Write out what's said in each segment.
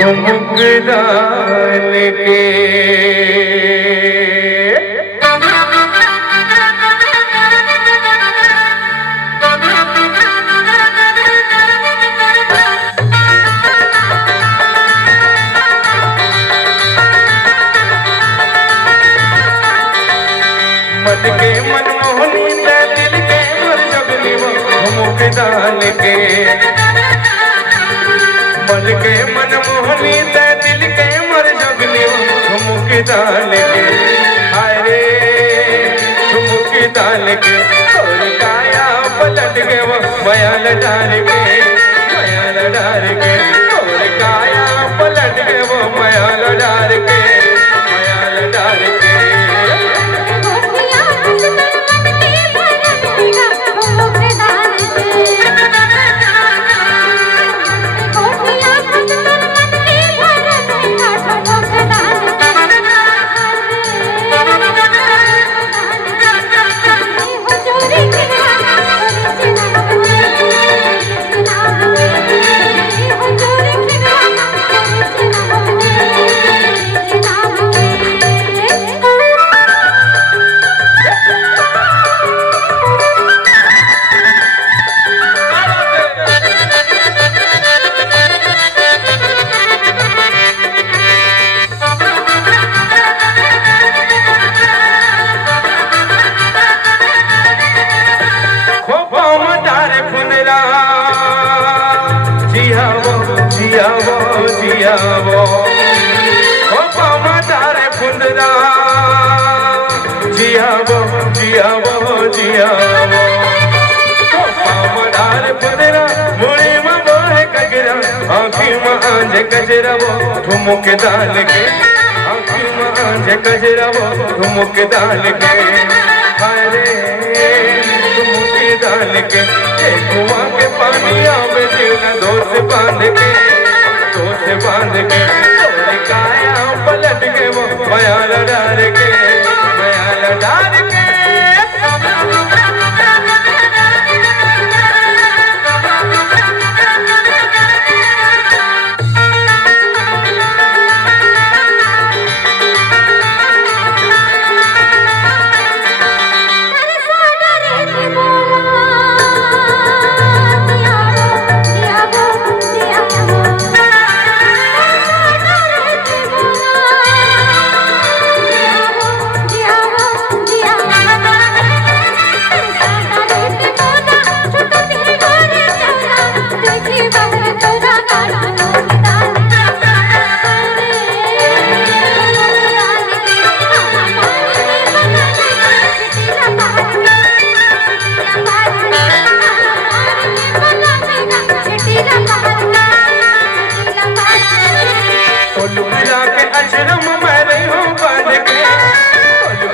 ठुमक डाल के। मन के मनमोहनी दिल के मर जगनी ठुमक डाल के। मन के मनमोहनी दिल के मर जगनी ठुमक डाल के। अरे ठुमक डाल के और काया पलट के वो बयाल डाल के। बयाल डाल के और काया पलट के वो बयाल डाल के। बयाल डाल के जियावो ओ पामादारे फुंदरा जियावो जियावो जियावो ओ पामादारे फुंदरा मुड़ी में बोहे कगरा आँखी में आंज कजरावो ठुमक डाल के। आँखी में आंज कजरावो ठुमक डाल के। अरे ठुमक डाल के कुआं के पानी आवे जीवना दोस्त बांध के। से बांध के और काया पलट के वो बयाल डाल के। बयाल डाल के अजरम मैं रही हूँ बन के।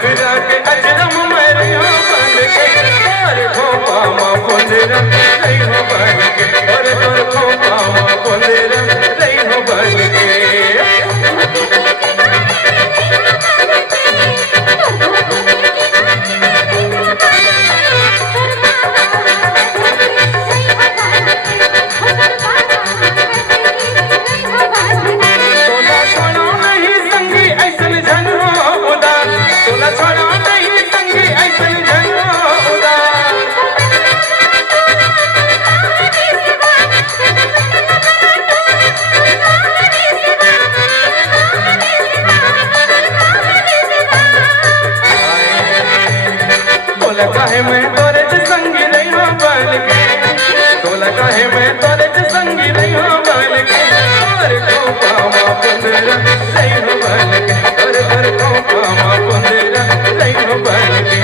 गिरा के अजरम मैं रही हूँ बन के। अरे खोपा माँ पुंदरा रही हूँ बन के। अरे खोपा माँ पुंदरा रही हूँ बन के। काहे मैं तोरे संगी नहीं हो बन के। तोला काहे मैं तोरे संगी नहीं हो बन के। अरे खोपा माँ पुंदरा नहीं हो बन के। अरे खोपा माँ पुंदरा नहीं हो बन के।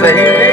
सही